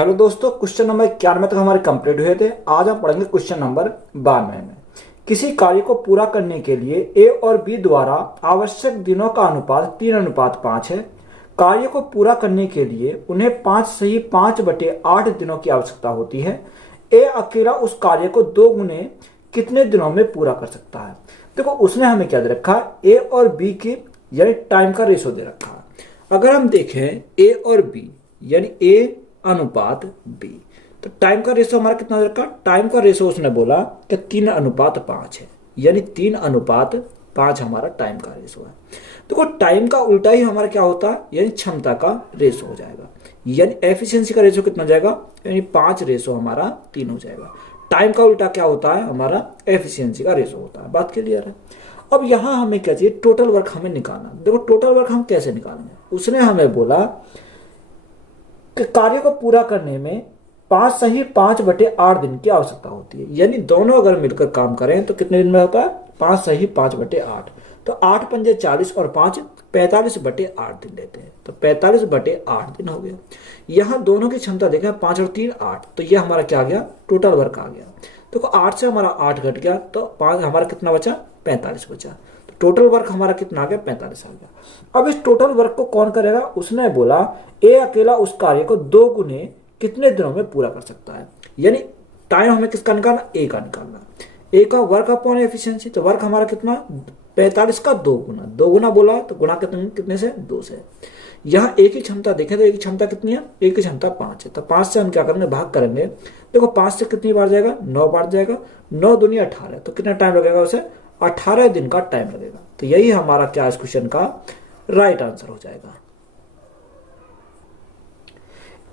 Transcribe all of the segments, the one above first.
Hello दोस्तों, question number 91 तक हमारे कंप्लीट हुए थे। आज हम पढ़ेंगे क्वेश्चन नंबर 92 में। किसी कार्य को पूरा करने के लिए ए और बी द्वारा आवश्यक दिनों का अनुपात 3:5 है। कार्य को पूरा करने के लिए उन्हें 5 सही 5/8 दिनों की आवश्यकता होती है। ए अकेला उस कार्य को 2 गुने कितने दिनों में पूरा कर सकता है। देखो, उसने हमें क्या दे रखा है, ए और बी की यानी टाइम का रेशो दे रखा है। अगर हम देखें ए और बी यानी ए अनुपात बी, तो टाइम का रेशो हमारा कितना रखा। टाइम का रेशो उसने बोला कि 3:5 है, यानी 3:5 हमारा टाइम का रेशो है। देखो, टाइम का उल्टा ही हमारा क्या होता है, यानी क्षमता का रेशो हो जाएगा। यानी एफिशिएंसी का रेशो कितना हो जाएगा, यानी 5 रेशो हमारा 3 हो जाएगा। टाइम का उल्टा क्या होता है, हमारा एफिशिएंसी का रेशो होता है। बात क्लियर है। अब यहां हमें क्या चाहिए, टोटल वर्क हमें निकालना। देखो, टोटल वर्क हम कैसे निकालेंगे। उसने हमें बोला कि कार्य को पूरा करने में 5 सही 5/8 दिन की आवश्यकता होती है। यानी दोनों अगर मिलकर काम करें तो कितने दिन में होता है, 5 सही 5/8। तो 8 पंजे 40 और 5 45/8 दिन लेते हैं, तो 45/8 दिन हो गया। यहां दोनों की क्षमता देखें, 5 और 3 8, तो यह हमारा क्या आ गया, टोटल वर्क आ गया। देखो, 8 से हमारा 8 घट गया, तो 5 हमारा कितना बचा, 45 बचा। टोटल वर्क हमारा कितना आ गया, 45 आ गया। अब इस टोटल वर्क को कौन करेगा। उसने बोला ए अकेला उस कार्य को 2 गुने कितने दिनों में पूरा कर सकता है। यानी टाइम हमें किसका निकालना, ए का निकालना। ए का वर्क अपॉन एफिशिएंसी, तो वर्क हमारा कितना, 45 का 2 गुना। 2 गुना बोला तो गुना कितने से, 2 से। यहाँ ए की क्षमता देखें तो ए की क्षमता कितनी है, ए की क्षमता 5 है। तो 5 से हम क्या करेंगे, भाग करेंगे। देखो, 5 से कितनी बार जाएगा, 9 बार जाएगा। 9 दूनी 18, तो कितना टाइम लगेगा उसे, 18 दिन का टाइम लगेगा। तो यही हमारा क्या इस क्वेश्चन का राइट आंसर हो जाएगा।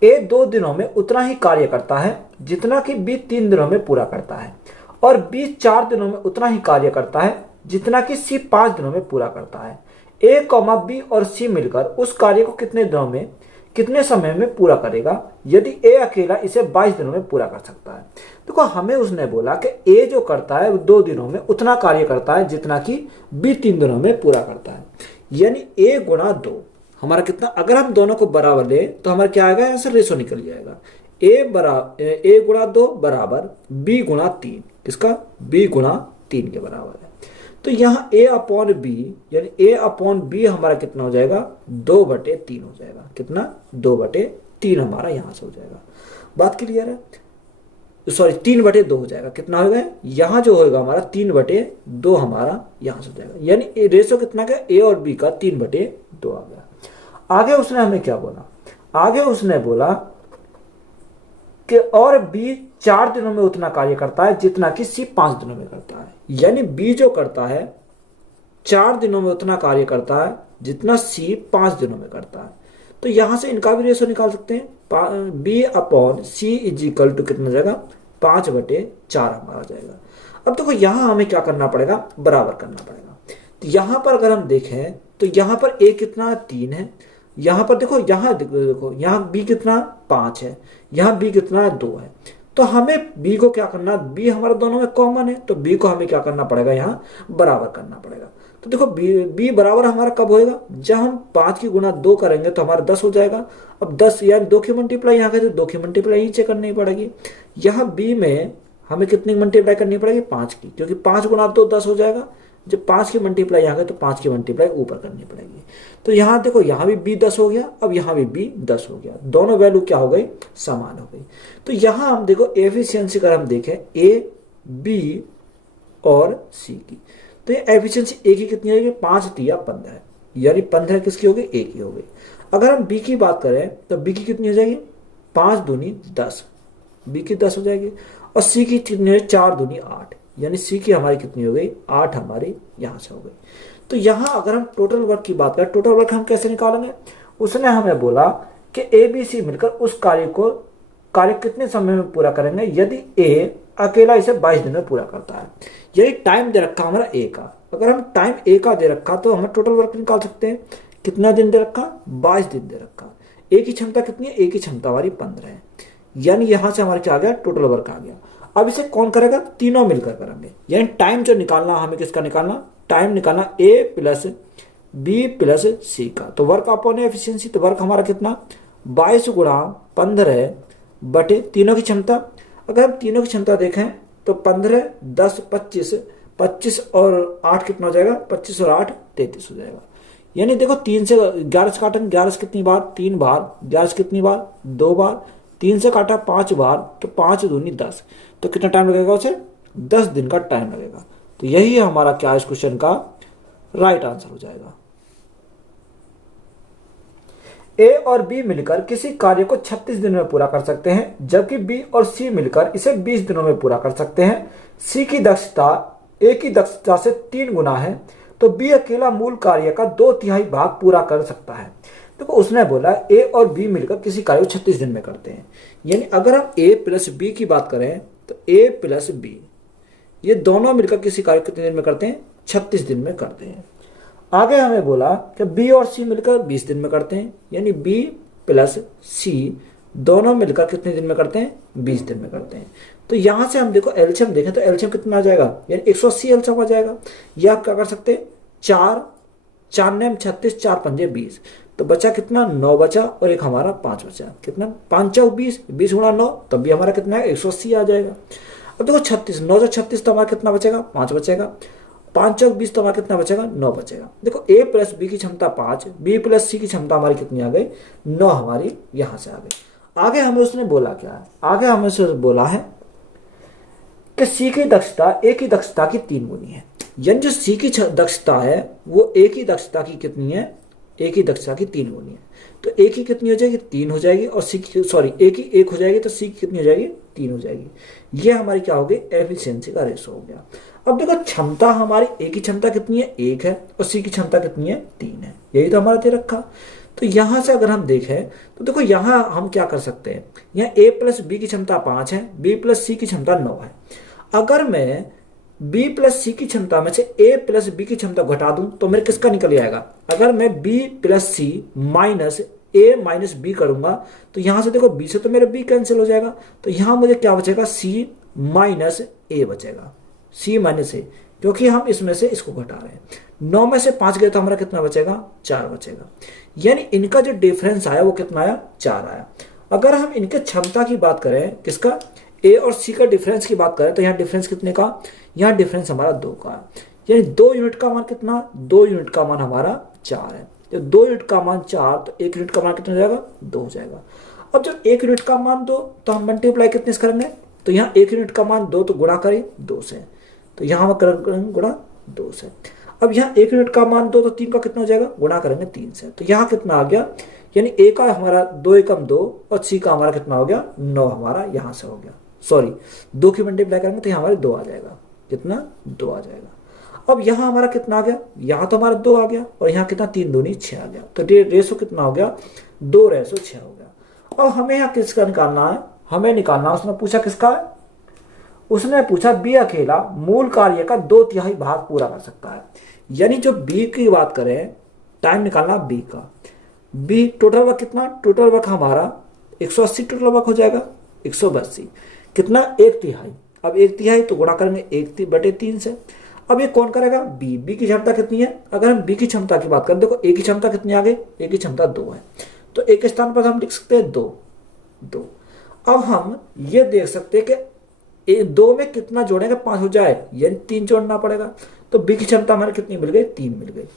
ए 2 दिनों में उतना ही कार्य करता है जितना कि बी 3 दिनों में पूरा करता है, और बी 4 दिनों में उतना ही कार्य करता है जितना कि सी 5 दिनों में पूरा करता है। ए, बी और सी मिलकर उस कार्य को कितने दिनों में कितने समय में पूरा करेगा, यदि ए अकेला इसे 22 दिनों में पूरा कर सकता है। देखो, हमें उसने बोला कि ए जो करता है वो 2 दिनों में उतना कार्य करता है जितना कि बी 3 दिनों में पूरा करता है। यानी ए गुणा 2 हमारा कितना, अगर हम दोनों को बराबर ले तो हमारा क्या आएगा, आंसर रेशो निकल जाएगा। ए गुणा 2 बराबर बी गुणा 3, किसका, बी गुणा 3 के बराबर है। तो यहाँ ए अपॉन बी यानी ए अपॉन बी हमारा कितना हो जाएगा, 2/3 हो जाएगा। कितना, 2/3 हमारा यहां से हो जाएगा। बात क्लियर है, सॉरी 3/2 हो जाएगा। कितना होगा, यहां जो होगा हमारा 3/2 हमारा यहां से हो जाएगा। यानी रेशो कितना का, ए और बी का 3/2 आ गया। आगे उसने हमें क्या बोला, आगे उसने बोला कि और बी 4 दिनों में उतना कार्य करता है जितना कि सी 5 दिनों में करता है। यानी बी जो करता है 4 दिनों में उतना कार्य करता है जितना सी 5 दिनों में करता है। तो यहां से इनका भी रेशो निकाल सकते हैं। B upon C is equal to कितना जाएगा, 5/4 हमारा जाएगा। अब देखो, यहां हमें क्या करना पड़ेगा, बराबर करना पड़ेगा। तो यहां पर अगर हम देखें तो यहां पर ए कितना, 3 है। यहां पर देखो, देखो यहां बी कितना, 5 है। यहां बी कितना, 2 है। तो हमें बी को क्या करना, बी हमारा दोनों में कॉमन है, तो बी को हमें क्या करना पड़ेगा, यहाँ बराबर करना पड़ेगा। तो देखो, बी बराबर हमारा कब होएगा, जब हम 5 की गुणा 2 करेंगे तो हमारा 10 हो जाएगा। अब 10 यानी 2 की मल्टीप्लाई यहाँ करें तो 2 की मल्टीप्लाई नीचे करनी पड़ेगी। यहाँ बी में हमें कितनी मल्टीप्लाई करनी पड़ेगी, 5 की, क्योंकि 5 गुणा 2 10 हो जाएगा। जब 5 की मल्टीप्लाई यहाँ गए तो 5 की मल्टीप्लाई ऊपर करनी पड़ेगी। तो यहाँ देखो, यहाँ भी बी 10 हो गया, अब यहाँ भी बी 10 हो गया। दोनों वैल्यू क्या हो गई, समान हो गई। तो यहाँ हम देखो एफिशिएंसी अगर हम देखें ए, बी और सी की, तो ये एफिशिएंसी ए की कितनी आएगी, 5 तिया 15, यानी 15 किसकी हो गई, ए की हो गई। अगर हम बी की बात करें तो बी की कितनी हो जाएगी, 5 दूनी 10, बी की 10 हो जाएगी। और सी की कितनी है, 4 दूनी 8, यानी सी की हमारी कितनी हो गई, 8 हमारी यहां से हो गई। तो यहां अगर हम टोटल वर्क की बात करें, टोटल वर्क हम कैसे निकालेंगे। उसने हमें बोला कि ए बी सी मिलकर उस कार्य कितने समय में पूरा करेंगे, यदि ए अकेला इसे 22 दिन में पूरा करता है। यही टाइम दे रखा हमारा ए का। अगर हम टाइम ए का दे रखा तो हम टोटल वर्क निकाल सकते हैं। कितना दिन दे रखा, 22 दिन दे रखा। ए की क्षमता कितनी है, ए की क्षमता हमारी 15 है। यानी यहां से हमारे क्या आ गया, टोटल वर्क आ गया। अब इसे कौन करेगा, तीनों मिलकर करेंगे। यानी टाइम जो निकालना, हमें किसका निकालना, टाइम निकालना ए प्लस बी प्लस सी का। तो वर्क अपॉन एफिशिएंसी, तो वर्क हमारा कितना, 22 गुणा 15 बटे तीनों की क्षमता। अगर हम तीनों की क्षमता देखें तो 15, 10, 25, 25 और 8 कितना हो जाएगा, 25 और 8 33 हो जाएगा। यानी देखो 3 से 11 से काटेंगे, 11 से कितनी बार, 3 बार, 11 से कितनी बार, 2 बार, 3 से काटा 5 बार, तो 5 दूनी 10, तो कितना टाइम लगेगा उसे, 10 दिन का टाइम लगेगा। तो यही हमारा क्या इस क्वेश्चन का राइट आंसर हो जाएगा। ए और बी मिलकर किसी कार्य को 36 दिन में पूरा कर सकते हैं, जबकि बी और सी मिलकर इसे 20 दिनों में पूरा कर सकते हैं। सी की दक्षता ए की दक्षता से 3 गुना है, तो बी अकेला मूल कार्य का 2/3 भाग पूरा कर सकता है। देखो उसने बोला ए और बी मिलकर किसी कार्य को 36 दिन में करते हैं, यानी अगर हम ए प्लस बी की बात करें तो ए प्लस बी ये दोनों मिलकर किसी कार्य को कितने दिन में करते हैं, 36 दिन में करते हैं। आगे हमें बोला कि बी और सी मिलकर 20 दिन में करते हैं, यानी बी प्लस सी दोनों मिलकर कितने दिन में करते हैं, 20 दिन में करते हैं। तो यहां से हम देखो एलसीएम देखें तो एलसीएम कितना आ जाएगा, यानी 180 एलसीएम आ जाएगा। या आप क्या कर सकते हैं, 4 4 नेम 36, 4 पंजे 20, तो बचा कितना, 9 बचा और एक हमारा 5 बचा, कितना 5 चौक 20, 20 गुणा 9, तब भी हमारा कितना है, 180 आ जाएगा। अब देखो 36, 9 से 36 तो हमारा कितना बचेगा, 5 बचेगा, 5 चौक 20 तो हमारा कितना बचेगा, 9 बचेगा। देखो ए प्लस बी की क्षमता 5, बी प्लस सी की क्षमता हमारी कितनी आ गई, 9 हमारी यहां से आ गई। आगे हमें उसने बोला क्या है, आगे हमें उसने बोला है कि सी की दक्षता ए की दक्षता की 3 गुनी है। यानी जो सी की दक्षता है वो ए की दक्षता की कितनी है, ए की दक्षता की 3 गुनी है। तो ए की कितनी हो जाएगी, 3 हो जाएगी, और सी की सॉरी ए की 1 हो जाएगी, तो सी की कितनी हो जाएगी, 3 हो जाएगी। ये हमारी क्या हो गई, एफिशिएंसी का रेशो हो गया। अब देखो क्षमता हमारी ए की क्षमता कितनी है, 1 है, और सी की क्षमता कितनी है, 3 है। यही तो हमारा दे रखा। तो यहां से अगर हम देखें तो देखो यहां हम क्या कर सकते हैं, यहाँ ए प्लस बी की क्षमता 5 है, बी प्लस सी की क्षमता 9 है। अगर मैं बी प्लस सी की क्षमता में से ए प्लस बी की क्षमता घटा दूं तो मेरे किसका निकल जाएगा। अगर मैं बी प्लस सी माइनस ए माइनस बी करूंगा तो यहां से देखो बी से तो मेरा बी कैंसिल हो जाएगा, तो यहां मुझे क्या बचेगा, सी माइनस ए बचेगा, सी माइनस ए, क्योंकि हम इसमें से इसको घटा रहे हैं। 9 में से 5 गए तो हमारा कितना बचेगा, 4 बचेगा। यानी इनका जो डिफरेंस आया वो कितना आया, 4 आया। अगर हम इनके क्षमता की बात करें, किसका, ए और सी का डिफरेंस की बात करें, तो यहाँ डिफरेंस कितने का, यहाँ डिफरेंस हमारा 2 का है। यानी 2 यूनिट का मान कितना, 2 यूनिट का मान हमारा 4 है। जब 2 यूनिट का मान 4 तो 1 यूनिट का मान कितना हो जाएगा, 2 हो जाएगा। अब जब 1 यूनिट का मान 2 तो हम मल्टीप्लाई कितने से करेंगे, तो यहाँ 1 यूनिट का मान 2 तो गुणा करें 2 से, तो यहाँ हम करेंगे गुणा 2 से। अब यहाँ 1 यूनिट का मान 2 तो 3 का कितना हो जाएगा, गुणा करेंगे 3 से, तो यहाँ कितना आ गया, यानी ए का हमारा 2 एकम 2 और सी का हमारा कितना हो गया, 9 हमारा यहाँ से हो गया। सॉरी 2 की मल्टीप्लाई करेंगे तो यहाँ हमारे 2 आ जाएगा, कितना 2 आ जाएगा। अब यहाँ हमारा कितना आ गया, यहाँ तो हमारा 2 आ गया, और यहाँ कितना 3 दूनी 6 आ गया, तो रेशो कितना हो गया, 2:6 हो गया। अब हमें यहाँ किसका निकालना है, हमें निकालना, उसने पूछा किसका है, उसने पूछा बी अकेला मूल कार्य का 2/3 भाग पूरा कर सकता है। यानी जो बी की बात करें, टाइम निकालना बी का, बी टोटल वर्क कितना, टोटल वर्क हमारा 180 टोटल वर्क हो जाएगा, 182 कितना, 1/3। अब 1/3 तो गुणा करेंगे 1/3 से। अब ये कौन करेगा, बी, बी की क्षमता कितनी है, अगर हम बी की क्षमता की बात करें, देखो ए की क्षमता कितनी आ गई, ए की क्षमता 2 है, तो एक स्थान पर हम लिख सकते हैं 2। अब हम ये देख सकते हैं कि 2 में कितना जोड़ेंगे, 5 हो जाए, यानी 3 जोड़ना पड़ेगा। तो बी की क्षमता हमारे कितनी मिल गई, 3 मिल गई,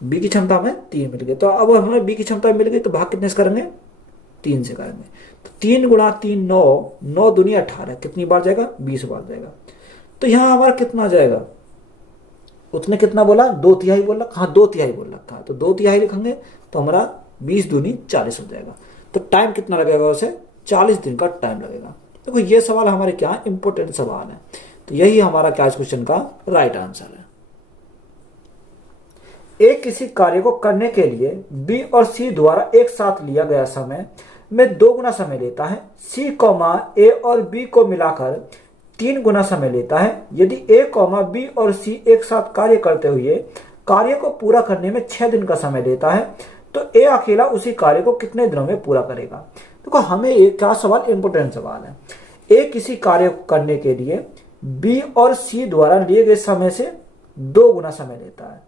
बी की क्षमता हमें 3 मिल गई। तो अब हमें बी की क्षमता मिल गई तो भाग कितने से करेंगे, 3 से करेंगे, तो 3 गुणा 3 9, 9 दूनी 18, कितनी बार जाएगा, 20 बार जाएगा। तो यहां हमारा कितना आ जाएगा, उसने कितना बोला, 2/3 बोल रखा, हाँ 2/3 बोल रखा, तो 2/3 लिखेंगे तो हमारा 20 दूनी 40 हो जाएगा। तो टाइम कितना लगेगा उसे, 40 दिन का टाइम लगेगा। देखो ये सवाल हमारे क्या इंपॉर्टेंट सवाल है, तो यही हमारा क्या इस क्वेश्चन का राइट आंसर है। ए किसी कार्य को करने के लिए बी और सी द्वारा एक साथ लिया गया समय में 2 गुना समय लेता है। सी ए और बी को मिलाकर 3 गुना समय लेता है। यदि ए बी और सी एक साथ कार्य करते हुए कार्य को पूरा करने में 6 दिन का समय लेता है, तो ए अकेला उसी कार्य को कितने दिनों में पूरा करेगा। देखो हमें एक क्या सवाल, इंपोर्टेंट सवाल है। ए किसी कार्य को करने के लिए बी और सी द्वारा लिए गए समय से 2 गुना समय लेता है,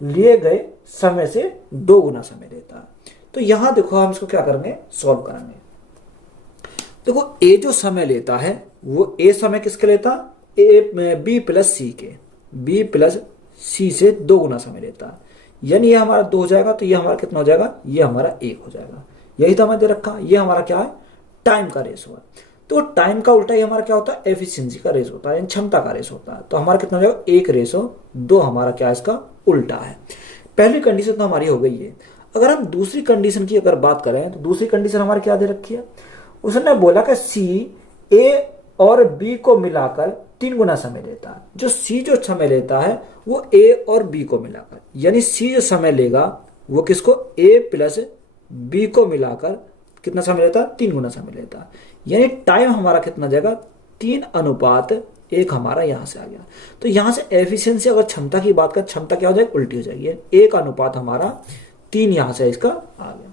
लिए गए समय से 2 गुना समय लेता है। तो यहां देखो हम इसको क्या करेंगे, सॉल्व करेंगे। देखो ए जो समय लेता है वो ए समय किसके लेता, ए बी प्लस सी के, बी प्लस सी से 2 गुना समय लेता है, यानी ये हमारा 2 हो जाएगा, तो ये हमारा कितना हो जाएगा, ये हमारा 1 हो जाएगा। यही तो हमें दे रखा, ये हमारा क्या है, टाइम का रेस हुआ। तो टाइम का उल्टा ही हमारा क्या होता है, एफिशिएंसी का रेस होता है, क्षमता का रेस होता है। तो हमारा कितना हो जाएगा, 1:2 हमारा क्या है, इसका उल्टा है। पहली कंडीशन तो हमारी हो गई है। अगर हम दूसरी कंडीशन की अगर बात करें तो दूसरी कंडीशन हमारी क्या दे रखी है, उसने बोला कि सी ए और बी को मिलाकर 3 गुना समय लेता है। जो सी जो समय लेता है वो ए और बी को मिलाकर, यानी सी जो समय लेगा वो किसको, ए प्लस बी को मिलाकर कितना समय लेता है, 3 गुना समय लेता है। यानी टाइम हमारा कितना जाएगा, 3:1 हमारा यहां से आ गया। तो यहां से एफिशिएंसी अगर क्षमता की बात करें, क्षमता क्या हो जाएगी, उल्टी हो जाएगी। 1 हमारा 3 यहां से इसका आ गया।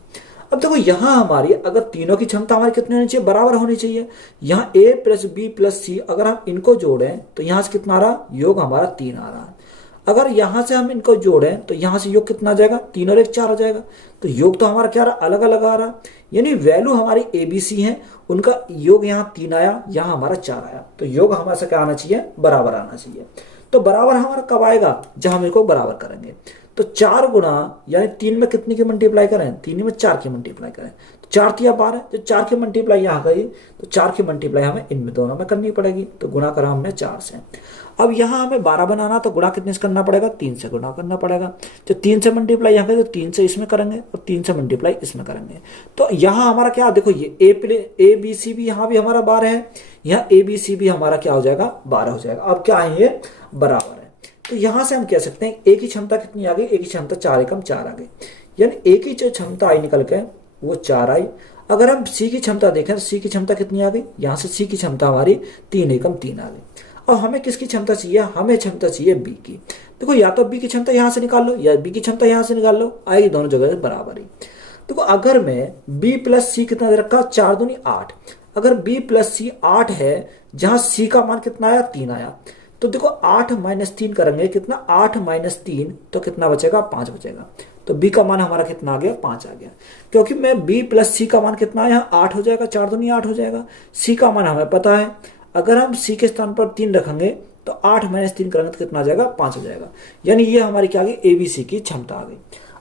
अब देखो यहां हमारी अगर तीनों की क्षमता हमारी कितनी होनी चाहिए, बराबर होनी चाहिए। यहाँ ए प्लस बी प्लस सी अगर हम इनको जोड़ें तो यहां से कितना आ रहा, योग हमारा 3 आ रहा है। अगर यहां से हम इनको जोड़ें तो यहां से योग कितना आ जाएगा, 3 और 1 4 हो जाएगा। तो योग तो हमारा क्या आ रहा, अलग अलग आ रहा, यानी वैल्यू हमारी ए बी सी है, उनका योग यहाँ 3 आया, यहाँ हमारा 4 आया। तो योग हमारे से क्या आना चाहिए, बराबर आना चाहिए। तो बराबर हमारा कब आएगा, जब हम इनको बराबर करेंगे। तो 4 गुना यानी 3 में कितने की मल्टीप्लाई करें, 3 में 4 की मल्टीप्लाई करें, तो 4 तिया 12, तो 4 की मल्टीप्लाई यहाँ गई, तो 4 की मल्टीप्लाई हमें इनमें दोनों में करनी पड़ेगी। तो गुणा करा हमने 4 से। अब यहाँ हमें 12 बनाना, तो गुणा कितने से करना पड़ेगा, 3 से गुणा करना पड़ेगा। तो 3 से मल्टीप्लाई यहाँ करें तो 3 से इसमें करेंगे और 3 से मल्टीप्लाई इसमें करेंगे। तो यहाँ हमारा क्या, देखो ये ए बी सी भी यहाँ भी हमारा 12 है, यहाँ ए बी सी भी हमारा क्या हो जाएगा, 12 हो जाएगा। अब क्या है, ये बराबर है। तो यहां से हम कह सकते हैं ए की क्षमता कितनी आ गई, ए की क्षमता 4 एकम 4 आ गई, यानी ए की जो क्षमता आई निकल के वो 4 आई। अगर हम सी की क्षमता देखें तो सी की क्षमता कितनी आ गई, यहां से सी की क्षमता हमारी 3 एकम 3 आ गई। अब हमें किसकी क्षमता चाहिए, हमें क्षमता चाहिए बी की। देखो या तो बी की क्षमता यहां से निकाल लो या बी की क्षमता यहां से निकाल लो, आएगी दोनों जगह बराबर ही। देखो अगर मैं बी प्लस सी कितना दे रखा, 4 दूनी 8, अगर बी प्लस सी 8 है, जहां सी का मान कितना आया, 3 आया, तो देखो 8 माइनस 3 करेंगे कितना, 8 माइनस 3 तो कितना बचेगा, 5 बचेगा। तो b का मान हमारा कितना आ गया, 5 आ गया। क्योंकि मैं b प्लस सी का मान कितना है, यहाँ 8 हो जाएगा, 4 दूनी 8 हो जाएगा। c का मान हमें पता है, अगर हम c के स्थान पर 3 रखेंगे तो 8 माइनस 3 करेंगे तो कितना आ जाएगा, 5 हो जाएगा। यानी ये हमारी क्या आ गई, ए बी सी की क्षमता आ गई।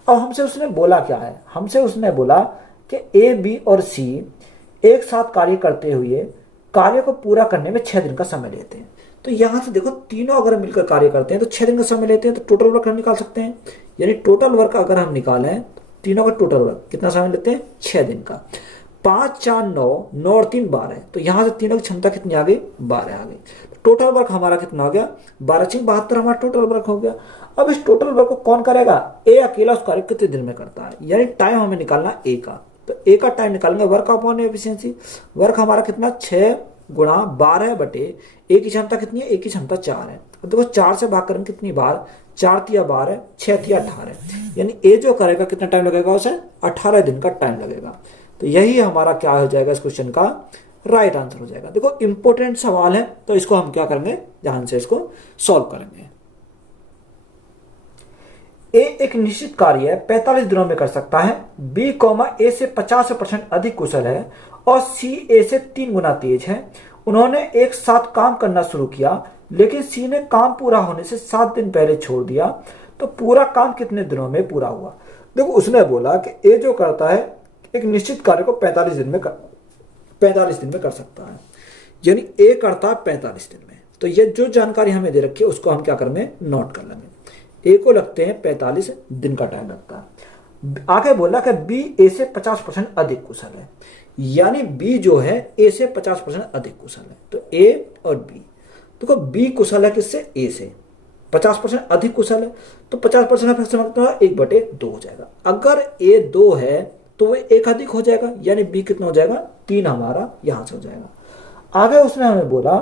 अब हमसे उसने बोला क्या है, हमसे उसने बोला कि ए बी और सी एक साथ कार्य करते हुए कार्य को पूरा करने में 6 दिन का समय लेते हैं। तो यहां से देखो तीनों अगर मिलकर कार्य करते हैं तो 6 दिन का समय लेते हैं, तो टोटल वर्क हम निकाल सकते हैं। यानी टोटल वर्क अगर हम निकालें तो तीनों का टोटल वर्क कितना समय लेते हैं, 6 दिन का। 5 4 9, 9 और 3 12, तो यहां से तीनों की क्षमता कितनी आ गई, 12 आ गई। तो टोटल वर्क हमारा कितना हो गया, 12 6 72 हमारा टोटल वर्क हो गया। अब इस टोटल वर्क को कौन करेगा, ए अकेला उस कार्य कितने दिन में करता है, यानी टाइम हमें निकालना ए का। तो ए का टाइम निकालेंगे, वर्क अपॉन एफिशिएंसी, वर्क हमारा कितना 6 गुणा 12 बटे ए की क्षमता कितनी है, ए की क्षमता 4 है। अब देखो 4 से भाग करेंगे कितनी बार, 4 तिया 12, 6 तिया 18, यानी ए जो करेगा कितना टाइम लगेगा, उसे 18 दिन का टाइम लगेगा। तो यही हमारा क्या हो जाएगा, इस क्वेश्चन का राइट आंसर हो जाएगा। देखो इंपॉर्टेंट सवाल है तो इसको हम क्या करेंगे, ध्यान से इसको सॉल्व करेंगे। ए एक निश्चित कार्य 45 दिनों में कर सकता है, बी ए से 50% अधिक कुशल है और सी ए से 3 गुना तेज है। उन्होंने एक साथ काम करना शुरू किया, लेकिन सी ने काम पूरा होने से 7 दिन पहले छोड़ दिया, तो पूरा काम कितने दिनों में पूरा हुआ। देखो उसने बोला कि ए जो करता है एक निश्चित कार्य को 45 दिन में कर सकता है, यानी ए करता है 45 दिन में। तो ये जो जानकारी हमें दे रखी है उसको हम क्या करेंगे, नोट कर लेंगे। ए को लगते हैं 45 दिन का टाइम लगता है। आगे बोला कि बी ए से 50% अधिक कुशल है, यानी बी जो है ए से 50% अधिक कुशल है। तो ए और बी, देखो बी कुशल है किससे, ए से, 50% अधिक कुशल है, तो 50% 1/2 हो जाएगा। अगर ए 2 है तो वो 1 अधिक हो जाएगा, यानी बी कितना हो जाएगा, 3 हमारा यहां से हो जाएगा। आगे उसने हमें बोला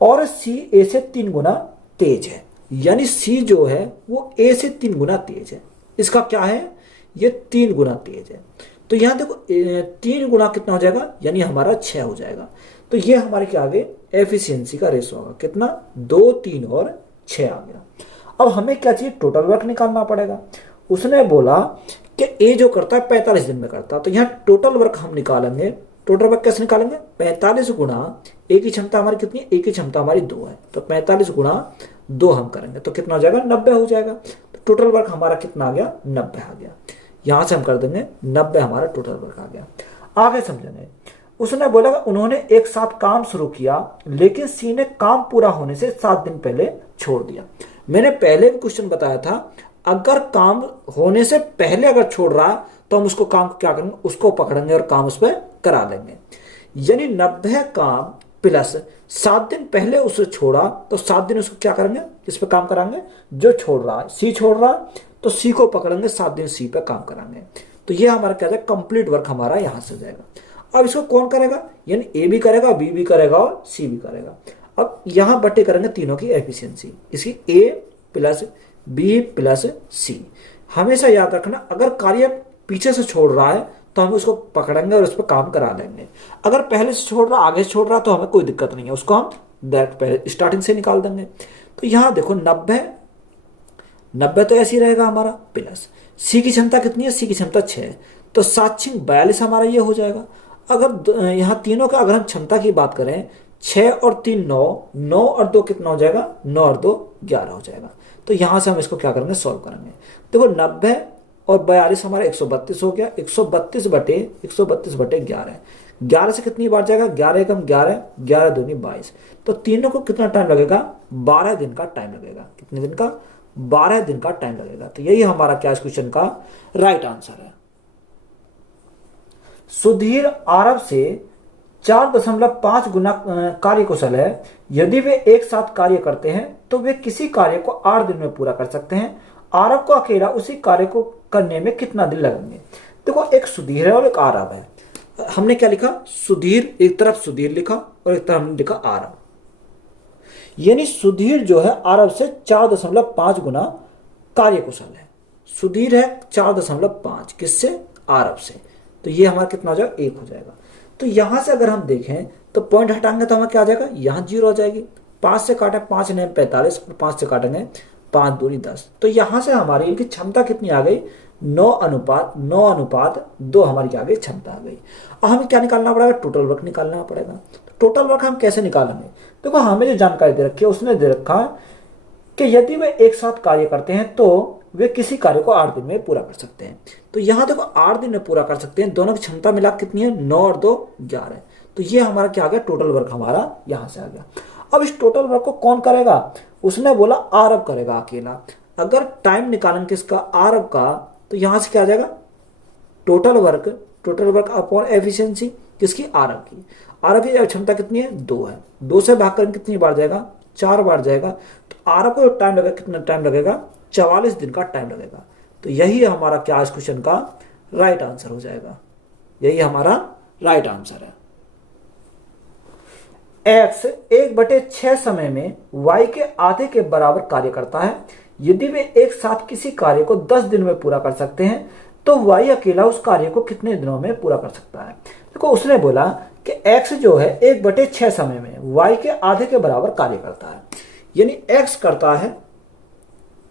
और सी ए से 3 गुना तेज है, यानी सी जो है वो ए से 3 गुना तेज है। इसका क्या है, ये 3 गुना तेज है। तो यहां देखो 3 गुना कितना हो जाएगा, यानी हमारा 6 हो जाएगा। तो ये हमारे क्या आगे एफिशिएंसी का रेशो होगा, कितना 2 3 और 6 आ गया। अब हमें क्या चाहिए, टोटल वर्क निकालना पड़ेगा। उसने बोला कि ए जो करता है 45 दिन में करता है, तो यहाँ टोटल वर्क हम निकालेंगे टोटल वर्क कैसे निकालेंगे, 45 गुणा ए की क्षमता हमारी कितनी है, ए की क्षमता हमारी 2 है, तो 45 गुणा 2 हम करेंगे तो कितना हो जाएगा, 90 हो जाएगा। तो टोटल वर्क हमारा कितना आ गया, 90 आ गया। यहां से हम कर देंगे 90 हमारा टोटल वर्क आ गया। आगे समझेंगे, उसने बोला उन्होंने एक साथ काम शुरू किया लेकिन सी ने काम पूरा होने से 7 दिन पहले छोड़ दिया। मैंने पहले भी क्वेश्चन बताया था, अगर काम होने से पहले अगर छोड़ रहा है तो हम उसको काम को क्या करेंगे, उसको पकड़ेंगे और काम उस पर करा लेंगे। यानी 90 काम प्लस 7 दिन पहले उसे छोड़ा तो 7 दिन उसको क्या करेंगे, इस पे काम कराएंगे। जो छोड़ रहा है, सी छोड़ रहा है तो सी को पकड़ेंगे, 7 दिन सी पे काम कराएंगे। तो ये हमारा क्या जाएगा, कंप्लीट वर्क हमारा यहां से जाएगा। अब इसको कौन करेगा, यानी ए भी करेगा, बी भी करेगा और सी भी करेगा। अब यहां बटे करेंगे तीनों की एफिशिएंसी, इसकी ए प्लस बी प्लस सी। हमेशा याद रखना, अगर कार्य पीछे से छोड़ रहा है तो हम उसको पकड़ेंगे और उस पर काम करा लेंगे। अगर पहले से छोड़ रहा, आगे से छोड़ रहा, तो हमें कोई दिक्कत नहीं है, उसको हम डायरेक्ट पहले स्टार्टिंग से निकाल देंगे। तो यहां देखो 90 तो ऐसे ही रहेगा हमारा, प्लस सी की क्षमता कितनी है, सी की क्षमता 6, तो 7 6 42 हमारा ये हो जाएगा। अगर यहाँ तीनों का अगर हम क्षमता की बात करें, 6 और 3 9, 9 और 2 कितना हो जाएगा, 9 और 2 11 हो जाएगा। तो यहां से हम इसको क्या करेंगे, सॉल्व करेंगे। देखो 90 और 42 हमारा 132 हो गया, 132 बटे 11, 11 से कितनी बार जाएगा, 11 एकम 11, 11 दूनी 22। तो तीनों को कितना टाइम लगेगा, 12 दिन का टाइम लगेगा। कितने दिन का, 12 दिन का टाइम लगेगा। तो यही हमारा क्या इस क्वेश्चन का राइट आंसर है। सुधीर आरब से 4.5 गुना कार्यकुशल है। यदि वे एक साथ कार्य करते हैं तो वे किसी कार्य को 8 दिन में पूरा कर सकते हैं। आरब को अकेला उसी कार्य को करने में कितना दिन लगेंगे। देखो एक सुधीर है और एक आरब है। हमने क्या लिखा, सुधीर, एक तरफ सुधीर लिखा और एक तरफ हमने लिखा आरब। यानी सुधीर जो है आरब से 4.5 गुना कार्यकुशल है। सुधीर है 4.5 किससे, आरब से। तो ये हमारा कितना हो जाएगा, 1 हो जाएगा। तो यहां से अगर हम देखें तो पॉइंट हटाएंगे तो हमें क्या आ जाएगा, यहां 0 हो जाएगी। 5 से काटे 5 ने 45 और 5 से काटेंगे 5 दूनी 10। तो यहां से हमारी इनकी क्षमता कितनी आ गई, 9:2 हमारी क्या आ गई, क्षमता आ गई। अब हमें क्या निकालना पड़ेगा, टोटल वर्क निकालना पड़ेगा। तो टोटल वर्क हम कैसे निकालेंगे, देखो हमें जो जानकारी दे रखी है उसने दे रखा है कि यदि वे एक साथ कार्य करते हैं तो वे किसी कार्य को 8 दिन में पूरा कर सकते हैं। तो यहां देखो 8 दिन में पूरा कर सकते हैं, दोनों की क्षमता मिला कितनी है, 9 और 2 11। तो ये हमारा क्या आ गया, टोटल वर्क हमारा यहां से आ गया। अब इस टोटल वर्क को कौन करेगा, उसने बोला आरब करेगा अकेला। अगर टाइम निकालेंगे किसका, आरब का, तो यहां से क्या आ जाएगा, टोटल वर्क अपॉन एफिशिएंसी किसकी, आरब की। आरब की क्षमता कितनी है, 2 है। 2 से भाग कर कितनी बार जाएगा, 4 बार जाएगा। तो आरब को टाइम लगेगा, कितना टाइम लगेगा, 44 दिन का टाइम लगेगा। तो यही हमारा क्या इस क्वेश्चन का राइट आंसर हो जाएगा। यही हमारा राइट आंसर है। x 1/6 समय में y के आधे के बराबर कार्य करता है। यदि वे एक साथ किसी कार्य को 10 दिन में पूरा कर सकते हैं तो y अकेला उस कार्य को कितने दिनों में पूरा कर सकता है। देखो उसने बोला कि x जो है 1/6 समय में y के आधे के बराबर कार्य करता है। यानी x करता है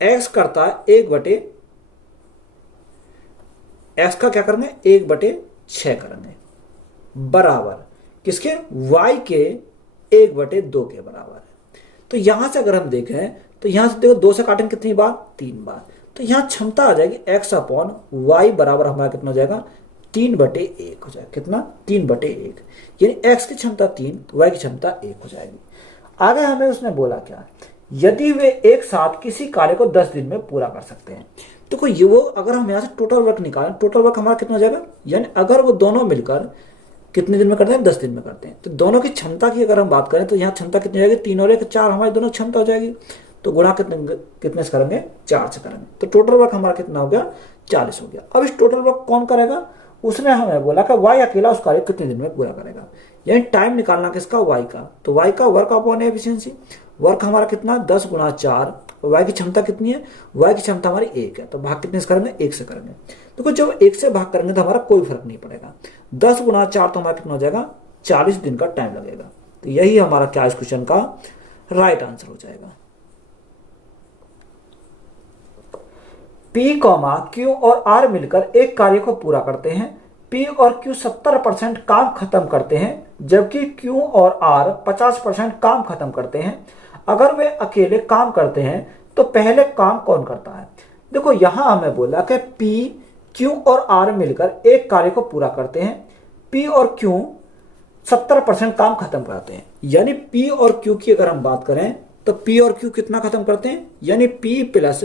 1/x का क्या करेंगे, 1/6 करेंगे, बराबर किसके, y के 1/2 के बराबर है। तो यहां से अगर हम देखें तो यहां से देखो 2 से काटेंगे कितनी बार, 3 बार। तो यहां क्षमता आ जाएगी x अपॉन y बराबर हमारा कितना हो जाएगा, 3/1 हो जाएगा। कितना, 3/1। यानी x की क्षमता 3, y की क्षमता 1 हो जाएगी। आगे हमें उसने बोला क्या, यदि वे एक साथ किसी कार्य को 10 दिन में पूरा कर सकते हैं। देखो ये वो अगर हम यहां से टोटल वर्क निकालें, टोटल वर्क हमारा कितना हो जाएगा, यानी अगर वो दोनों मिलकर कितने दिन में करते हैं, 10 दिन में करते हैं। तो दोनों की क्षमता की अगर हम बात करें तो यहाँ क्षमता कितनी हो जाएगी, 3 और 1 4 हमारी दोनों क्षमता हो जाएगी। तो गुणा कितने से करेंगे, 4 से करेंगे। तो टोटल वर्क हमारा कितना हो गया, 40 हो गया। अब इस टोटल वर्क कौन करेगा, उसने हमें बोला कि y अकेला उस कार्य कितने दिन में पूरा करेगा। यानी टाइम निकालना किसका, y का। तो y का वर्क अपॉन एफिशिएंसी, वर्क हमारा कितना 10 गुणा 4। y की क्षमता कितनी है, y की क्षमता हमारी 1 है। तो भाग कितने से करेंगे, 1 से करेंगे। देखो जब 1 से भाग करेंगे तो हमारा कोई फर्क नहीं पड़ेगा। 10 गुणा 4 तो हमारा कितना हो जाएगा, 40 दिन का टाइम लगेगा। तो यही हमारा क्या इस क्वेश्चन का राइट आंसर हो जाएगा। P, Q और R मिलकर एक कार्य को पूरा करते हैं। P और Q 70% काम खत्म करते हैं, जबकि Q और R 50% काम खत्म करते हैं। अगर वे अकेले काम करते हैं तो पहले काम कौन करता है? देखो यहां हमें बोला कि P, Q और R मिलकर एक कार्य को पूरा करते हैं। P और Q 70% काम खत्म करते हैं, यानी P और Q की अगर हम बात करें तो P और Q कितना खत्म करते हैं, यानी P प्लस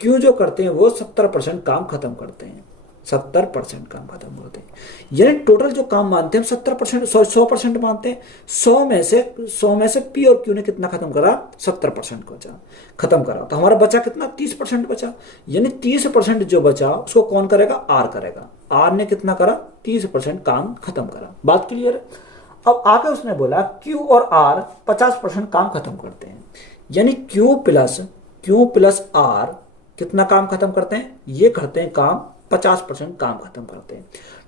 Q जो करते हैं वो 70% काम खत्म करते हैं। 70% काम खत्म करते हैं, यानी टोटल जो काम मानते हैं हम 70%, 100% मानते हैं। 100 में से P और Q ने कितना खत्म करा? 70% बचा, खत्म करा। तो हमारा बचा कितना? 30% बचा, यानी 30% जो बचा उसको कौन करेगा? R करेगा। R ने कितना करा? 30% काम खत्म करा। बात क्लियर है? अब आगे उसने बोला Q और R 50% काम खत्म करते हैं, यानी Q प्लस R कितना काम खत्म करते हैं? ये करते हैं काम 50% काम खत्म करते हैं।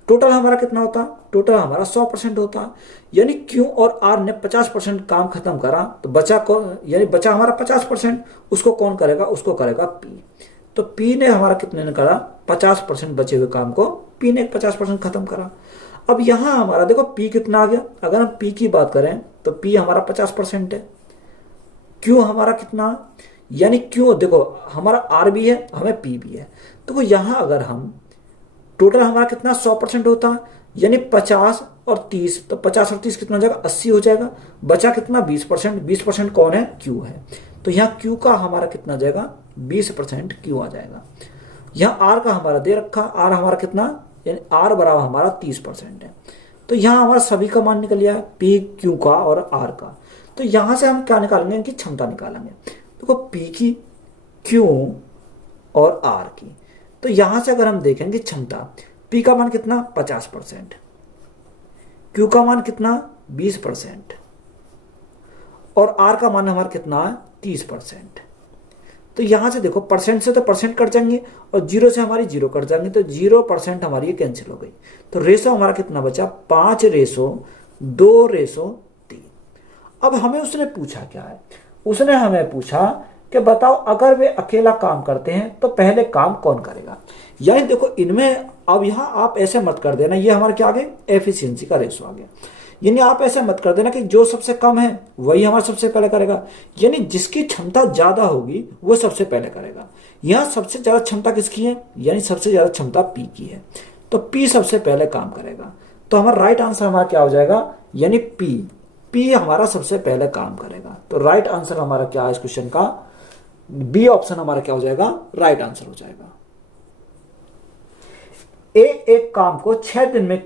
टोटल हमारा कितना होता? टोटल हमारा 100% होता, यानी Q और R ने 50% काम खत्म करा, तो बचा कौन? यानी बचा हमारा 50%, उसको कौन करेगा? उसको करेगा P। तो P ने हमारा कितने ने करा? 50% बचे हुए काम को P ने 50% खत्म करा। अब यहां हमारा देखो P कितना आ गया। अगर हम P की बात करें तो P हमारा 50% है। Q हमारा कितना? यानी Q देखो हमारा R भी है, हमें P भी है। तो यहां अगर हम टोटल हमारा कितना? 100% होता है, यानी 50 और 30, तो 50 और 30 कितना हो जाएगा? 80 हो जाएगा। बचा कितना? 20%। 20% कौन है? Q है। तो यहाँ Q का हमारा कितना जाएगा? 20% Q आ जाएगा। यहाँ R का हमारा दे रखा, R हमारा कितना? यानी R बराबर हमारा 30% है। तो यहाँ हमारा सभी का मान निकल गया, P, Q का और R का। तो यहाँ से हम क्या निकालेंगे? इनकी क्षमता निकालेंगे। देखो P की, Q और R की, तो यहां से अगर हम देखेंगे क्षमता, P का मान कितना? 50%, Q का मान कितना? 20%, और R का मान हमारा कितना? 30%। तो यहां से देखो परसेंट से तो परसेंट कट जाएंगे और जीरो से हमारी जीरो कट जाएंगे, तो 0% हमारी ये कैंसिल हो गई। तो रेशो हमारा कितना बचा? 5:2:3। अब हमें उसने पूछा क्या है? उसने हमें पूछा कि बताओ अगर वे अकेला काम करते हैं तो पहले काम कौन करेगा। यानी देखो इनमें अब यहां आप ऐसे मत कर देना, ये हमारा क्या आ गया? एफिशिएंसी का रेशो आ गया। यानी आप ऐसे मत कर देना कि जो सबसे कम है वही हमारा सबसे पहले करेगा, यानी जिसकी क्षमता ज्यादा होगी वो सबसे पहले करेगा। यहां सबसे ज्यादा क्षमता किसकी है? यानी सबसे ज्यादा क्षमता P की है, तो P सबसे पहले काम करेगा। तो हमारा राइट आंसर हमारा क्या हो जाएगा? यानी P हमारा सबसे पहले काम करेगा। तो राइट आंसर हमारा क्या है इस क्वेश्चन का? बी ऑप्शन हमारा क्या हो जाएगा? राइट आंसर हो जाएगा। ए एक काम को 6 दिन में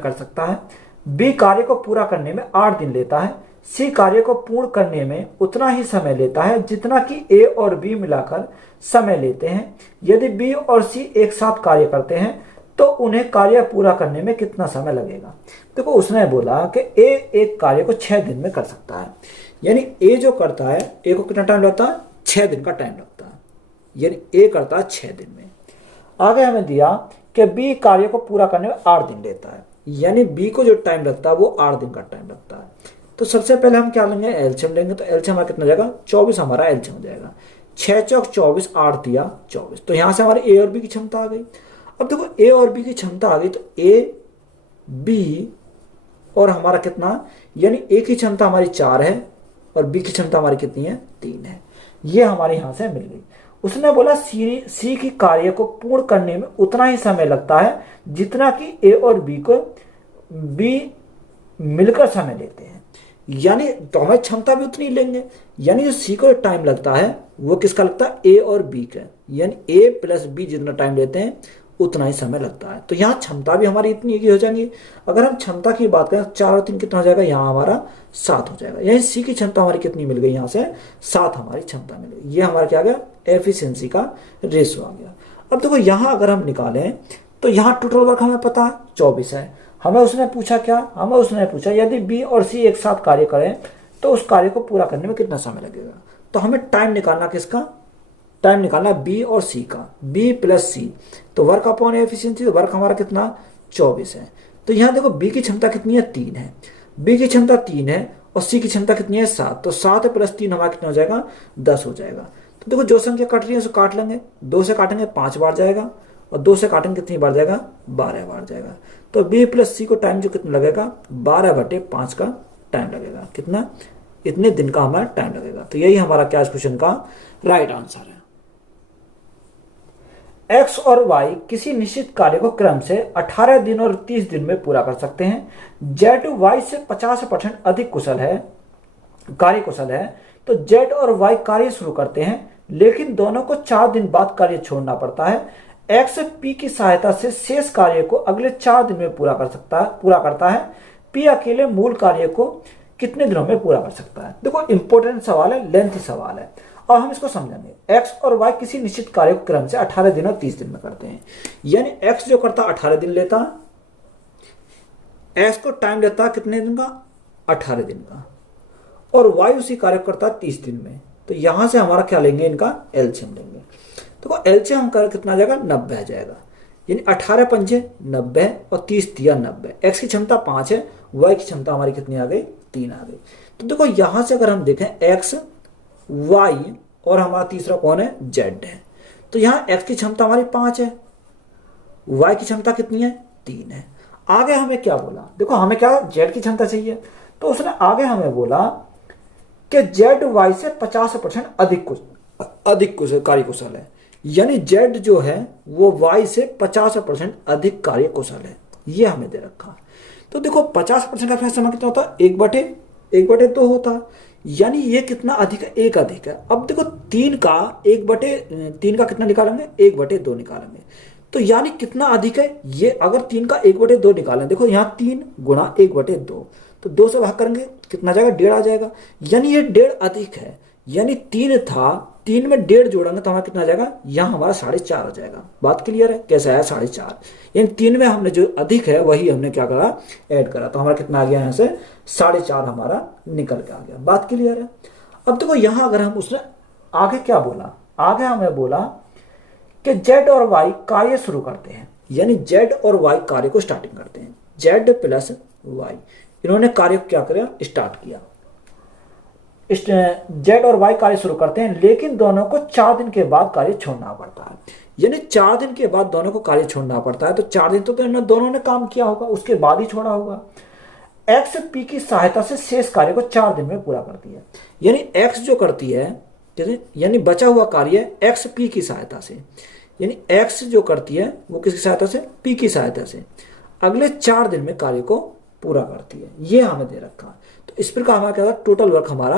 कर सकता है, बी कार्य को पूरा करने में 8 दिन लेता है, सी कार्य को पूर्ण करने में उतना ही समय लेता है जितना कि ए और बी मिलाकर समय लेते हैं। यदि बी और सी एक साथ कार्य करते हैं तो उन्हें कार्य पूरा करने में कितना समय लगेगा। देखो उसने बोला कि ए एक कार्य को 6 दिन में कर सकता है, यानी ए जो करता है, ए को कितना टाइम लगता है? 6 दिन का टाइम लगता है, यानी ए करता है 6 दिन में। आगे हमें दिया कि बी कार्य को पूरा करने में 8 दिन लेता है, यानी बी को जो टाइम लगता है वो 8 दिन का टाइम लगता है। तो सबसे पहले हम क्या लेंगे? एलसीएम लेंगे। तो एलसीएम हमारा कितना जाएगा? 24 हमारा एलसीएम हो जाएगा। 6 चौक 24, 8 दिया 24। तो यहां से हमारे ए और बी की क्षमता आ गई। अब देखो ए और बी की क्षमता आ गई, तो ए बी और हमारा कितना, यानी ए की क्षमता हमारी 4 है और बी की क्षमता हमारी कितनी है? 3 है। ये हमारे यहां से मिल गई। उसने बोला सी की कार्य को पूर्ण करने में उतना ही समय लगता है जितना कि ए और बी मिलकर समय लेते हैं, यानी तो हमें क्षमता भी उतनी लेंगे, यानी जो सी को टाइम लगता है वो किसका लगता है? ए और बी का, यानी ए प्लस बी जितना टाइम लेते हैं उतना ही समय लगता है। तो यहाँ क्षमता भी हमारी इतनी की हो जाएंगी। अगर हम क्षमता की बात करें 4 और 3 कितना हो जाएगा? यहाँ हमारा 7 हो जाएगा। यही सी की क्षमता हमारी कितनी मिल गई? यहाँ से 7 हमारी क्षमता मिल गई। ये हमारा क्या आ गया? एफिशिएंसी का रेशो आ गया। अब देखो यहाँ अगर हम निकालें तो यहाँ टोटल वर्क हमें पता है 24 है। हमें उसने पूछा क्या? हमें उसने पूछा यदि बी और सी एक साथ कार्य करें तो उस कार्य को पूरा करने में कितना समय लगेगा। तो हमें टाइम निकालना किसका? टाइम निकालना बी और सी का, बी प्लस सी। तो वर्क अपॉन एफिशिएंसी, तो वर्क हमारा कितना? 24 है। तो यहाँ देखो बी की क्षमता कितनी है? 3 है। बी की क्षमता 3 है और सी की क्षमता कितनी है? 7। तो 7 प्लस 3 हमारा कितना हो जाएगा? 10 हो जाएगा। तो देखो जो संख्या कट रही है उसको काट लेंगे, 2 से काटेंगे 5 बार जाएगा और 2 से काटेंगे कितनी बार जाएगा, 12 बार जाएगा। तो बी प्लस सी को टाइम जो कितना लगेगा, 12/5 का टाइम लगेगा। कितना, इतने दिन का हमारा टाइम लगेगा। तो यही हमारा क्या इस क्वेश्चन का राइट आंसर है। एक्स और वाई किसी निश्चित कार्य को क्रम से 18 दिन और 30 दिन में पूरा कर सकते हैं। जेड वाई से 50% अधिक कुशल है, कार्य कुशल है। तो जेड और वाई कार्य शुरू करते हैं, लेकिन दोनों को 4 दिन बाद कार्य छोड़ना पड़ता है। एक्स पी की सहायता से शेष कार्य को अगले 4 दिन में पूरा करता है। पी अकेले मूल कार्य को कितने दिनों में पूरा कर सकता है। देखो इंपॉर्टेंट सवाल है, लेंथी सवाल है, और हम इसको समझेंगे। एक्स और वाई किसी निश्चित कार्य को क्रम से 18 दिन और 30 दिन में करते हैं। यानी एक्स जो करता 18 दिन लेता, एक्स को टाइम लेता कितने दिन का, 18 दिन का, और वाई उसी कार्य को करता 30 दिन में। तो यहां से हमारा क्या लेंगे, इनका एलसीएम लेंगे। तो एलसीएम हम कर कितना जाएगा, 90 आ जाएगा। यानी 18 पंजे 90 और 30 दिया 90। एक्स की क्षमता 5 है, वाई की क्षमता हमारी कितनी आ गई, 3 आ गई। तो देखो यहां से अगर हम देखें एक्स, वाई और हमारा तीसरा कौन है, जेड है। तो यहां एक्स की क्षमता हमारी 5 है, वाई की क्षमता कितनी है, 3 है। आगे हमें क्या बोला, देखो हमें क्या जेड की क्षमता चाहिए। तो उसने आगे हमें बोला कि जेड वाई से 50% अधिक कार्य कुशल है। यानी जेड जो है वो वाई से 50% अधिक कार्य कुशल है, ये हमें दे रखा। तो देखो 50% का फैसला कितना होता है, 1/2 होता। यानी ये कितना अधिक है, 1 अधिक है। अब देखो 3 का 1/3 का कितना निकालेंगे, 1/2 निकालेंगे। तो यानी कितना अधिक है ये, अगर 3 का 1/2 निकालें, देखो यहाँ 3 गुणा 1/2, तो 2 से भाग करेंगे कितना जाएगा, 1.5 आ जाएगा। यानी ये 1.5 अधिक है। यानी 3 था, 3 में 1.5 जोड़ेंगे तो हमारा कितना जाएगा, यहाँ हमारा 4.5 आ जाएगा। बात क्लियर है, कैसा आया 4.5। यानी 3 में हमने जो अधिक है वही हमने क्या करा, ऐड करा। तो हमारा कितना आ गया, यहाँ से 4.5 हमारा निकल के आ गया। बात क्लियर है। अब देखो यहाँ अगर हम उसने आगे क्या बोला, आगे हमें बोला कि जेड और वाई कार्य शुरू करते हैं। यानी जेड और वाई कार्य को स्टार्टिंग करते हैं, जेड प्लस वाई, इन्होंने कार्य को क्या किया, स्टार्ट किया। जेड और वाई कार्य शुरू करते हैं, लेकिन दोनों को 4 दिन के बाद कार्य छोड़ना पड़ता है। यानी 4 दिन के बाद दोनों को कार्य छोड़ना पड़ता है। तो 4 दिन तो इन दोनों ने काम किया होगा, उसके बाद ही छोड़ा होगा। एक्स पी की सहायता से शेष कार्य को 4 दिन में पूरा करती है। यानी एक्स जो करती है, यानी बचा हुआ कार्य एक्स पी की सहायता से, यानी एक्स जो करती है वो किसकी सहायता से, पी की सहायता से अगले 4 दिन में कार्य को पूरा करती है। ये हमें दे रखा है। तो इस प्रकार हमारा क्या होता है, टोटल वर्क हमारा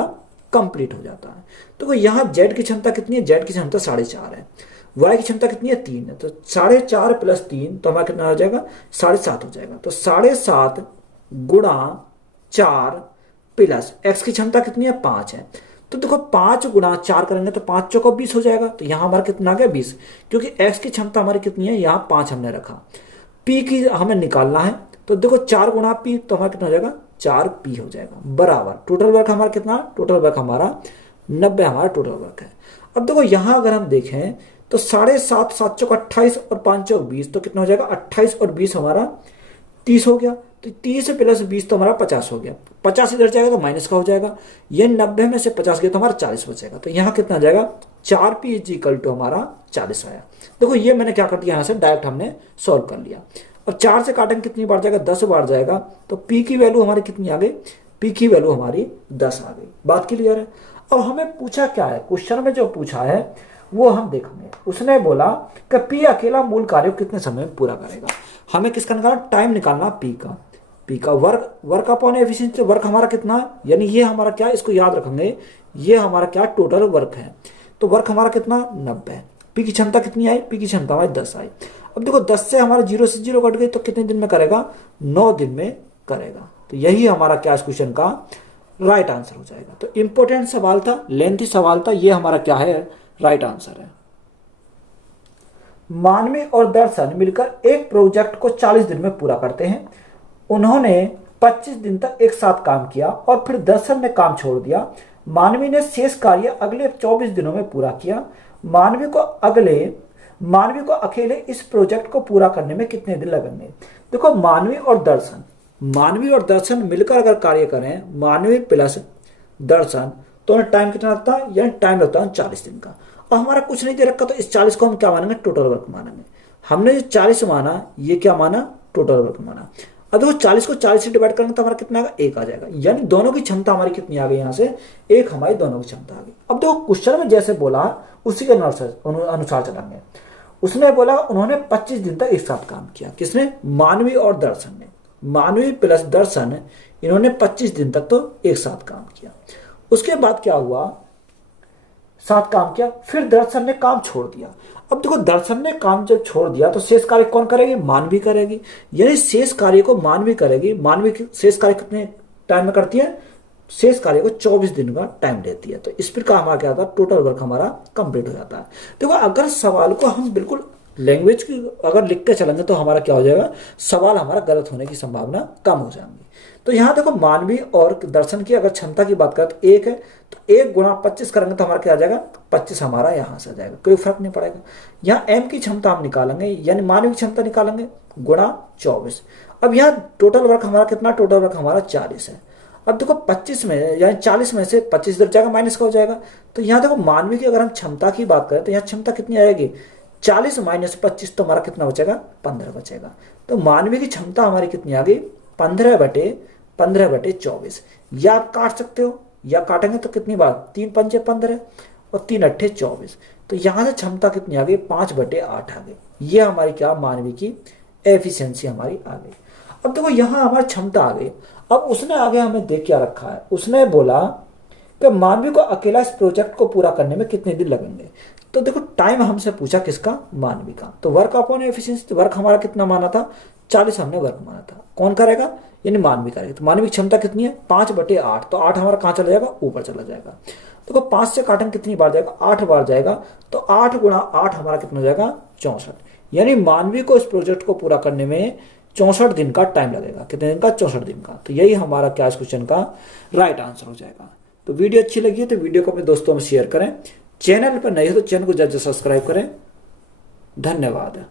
कंप्लीट हो जाता है। तो यहाँ जेड की क्षमता कितनी है, जेड की क्षमता 4.5 है, वाई की क्षमता कितनी है, 3 है। तो 4.5 + 3 तो हमारा कितना हो जाएगा, 7.5 हो जाएगा। तो 7.5 गुणा 4 प्लस एक्स की क्षमता कितनी है, 5 है। तो देखो 5 गुणा 4 करेंगे तो 5 चौका 20 हो जाएगा। तो यहाँ हमारा कितना आ गया, 20, क्योंकि एक्स की क्षमता हमारी कितनी है, यहाँ 5 हमने रखा। पी की हमें निकालना है, तो देखो 4 गुणा पी तो हमारा कितना हो जाएगा, 4p हो जाएगा, बराबर। टोटल वर्क हमारा कितना, टोटल वर्क हमारा 90 हमारा टोटल वर्क है। अब देखो यहाँ अगर हम देखें तो 7.5, 7 चौक 28 और 5 चौक 20, तो कितना हो जाएगा, 28 और 20 हमारा 30 हो गया। तो 30 + 20 तो हमारा 50 हो गया। 50 इधर जाएगा तो माइनस का हो जाएगा। ये 90 में से 50 गया तो हमारा 40 बचेगा। तो यहाँ कितना जाएगा, 4p = हमारा 40 आया। देखो ये मैंने क्या कर दिया, यहाँ से डायरेक्ट हमने सॉल्व कर लिया। और 4 से काटेंगे कितनी बार जाएगा, 10 बार जाएगा। तो p की वैल्यू हमारी कितनी आ गई, p की वैल्यू हमारी 10 आ गई। बात क्लियर है। अब हमें पूछा क्या है, क्वेश्चन में जो पूछा है वो हम देखेंगे। उसने बोला कि p अकेला मूल कार्य को कितने समय में पूरा करेगा। हमें किसका निकालना, टाइम निकालना p का वर्क अपॉन एफिशिएंसी, वर्क हमारा कितना, यानी ये हमारा क्या, इसको याद रखेंगे, ये हमारा क्या टोटल वर्क है। तो वर्क हमारा कितना, 90 है। p की क्षमता कितनी आई, p की क्षमता हमारी 10 आई। अब देखो 10 से हमारा 0 से 0 कट गई, तो कितने दिन में करेगा, 9 दिन में करेगा। तो यही हमारा क्या इस क्वेश्चन का राइट आंसर हो जाएगा। तो इंपॉर्टेंट सवाल था, लेंथी सवाल था, ये हमारा क्या है, राइट आंसर है। मानवी और दर्शन मिलकर एक प्रोजेक्ट को 40 दिन में पूरा करते हैं। उन्होंने 25 दिन तक एक साथ काम किया और फिर दर्शन ने काम छोड़ दिया। मानवी ने शेष कार्य अगले 24 दिनों में पूरा किया। मानवी को अकेले इस प्रोजेक्ट को पूरा करने में कितने दिन लगेंगे। देखो मानवी और दर्शन मिलकर अगर कार्य करें, मानवी प्लस दर्शन, तो टाइम कितना लगता है, यानी टाइम लगता है 40 दिन का। और हमारा कुछ नहीं दे रखा, तो इस 40 को हम क्या मानेंगे, टोटल वर्क मानेंगे। हमने जो 40 माना ये क्या माना, टोटल वर्क माना। अब देखो 40 को 40 से डिवाइड करेंगे तो हमारा कितना आएगा, 1 आ जाएगा। यानी दोनों की क्षमता हमारी कितनी आ गई, यहाँ से 1 हमारी दोनों की क्षमता आ गई। अब देखो क्वेश्चन में जैसे बोला उसी के अनुसार चलेंगे। उसने बोला उन्होंने 25 दिन तक एक साथ काम किया। किसने, मानवी और दर्शन ने। मानवी प्लस दर्शन इन्होंने 25 दिन तक तो एक साथ काम किया। उसके बाद क्या हुआ, साथ काम किया, फिर दर्शन ने काम छोड़ दिया। अब देखो दर्शन ने काम जब छोड़ दिया तो शेष कार्य कौन करेगी, मानवी करेगी। यानी शेष कार्य को मानवी करेगी। मानवी शेष कार्य कितने टाइम में करती है, शेष कार्य को 24 दिन का टाइम लेती है। तो इस प्रकार हमारा क्या होता है, टोटल वर्क हमारा कंप्लीट हो जाता है। देखो अगर सवाल को हम बिल्कुल लैंग्वेज की अगर लिख के चलेंगे तो हमारा क्या हो जाएगा, सवाल हमारा गलत होने की संभावना कम हो जाएगी। तो यहाँ देखो मानवी और दर्शन की अगर क्षमता की बात करें तो 1 है, तो 1 गुणा 25 करेंगे तो हमारा क्या आ जाएगा, 25 हमारा यहाँ से आ जाएगा, कोई फर्क नहीं पड़ेगा। यहाँ m की क्षमता हम निकालेंगे, यानी मानवी की क्षमता निकालेंगे, गुणा 24। अब यहाँ टोटल वर्क हमारा कितना, टोटल वर्क हमारा 40 है। अब देखो 25 में यानी 40 में से 25 इधर जाएगा, माइनस का हो जाएगा। तो यहाँ देखो मानवी की अगर हम क्षमता की बात करें तो यहाँ क्षमता कितनी आएगी, 40 माइनस 25 तो हमारा कितना बचेगा, 15 बचेगा। तो मानवी की क्षमता हमारी कितनी आ गई, 15/24। या आप काट सकते हो, या काटेंगे तो कितनी बार, 3 पंचे 15 और 3 अट्ठे 24। तो यहाँ से क्षमता कितनी आ गई, 5/8 आ गई। ये हमारी क्या, मानवी की एफिशिएंसी हमारी आ गई। अब देखो यहाँ हमारी क्षमता आ गई। अब उसने आगे हमें देख क्या रखा है, उसने बोला कि मानवी को अकेला इस प्रोजेक्ट को पूरा करने में कितने दिन लगेंगे। तो देखो टाइम हमसे पूछा किसका, मानवी का। तो वर्क अपॉन एफिशिएंसी, तो वर्क हमारा कितना माना था, 40 हमने वर्क माना था। कौन करेगा, यानी मानवी करेगा। तो मानवी की क्षमता कितनी है, 5/8। तो 8 हमारा कहाँ चला जाएगा, ऊपर चला जाएगा। देखो 5 से काटेंगे कितनी बार जाएगा, 8 बार जाएगा। तो 8 गुणा 8 हमारा कितना हो जाएगा, 64। यानी मानवी को इस प्रोजेक्ट को पूरा करने में 64 दिन का टाइम लगेगा। कितने दिन का, 64 दिन का। तो यही हमारा क्या इस क्वेश्चन का राइट आंसर हो जाएगा। तो वीडियो अच्छी लगी है तो वीडियो को अपने दोस्तों में शेयर करें। चैनल पर नए हो तो चैनल को जल्द सब्सक्राइब करें। धन्यवाद।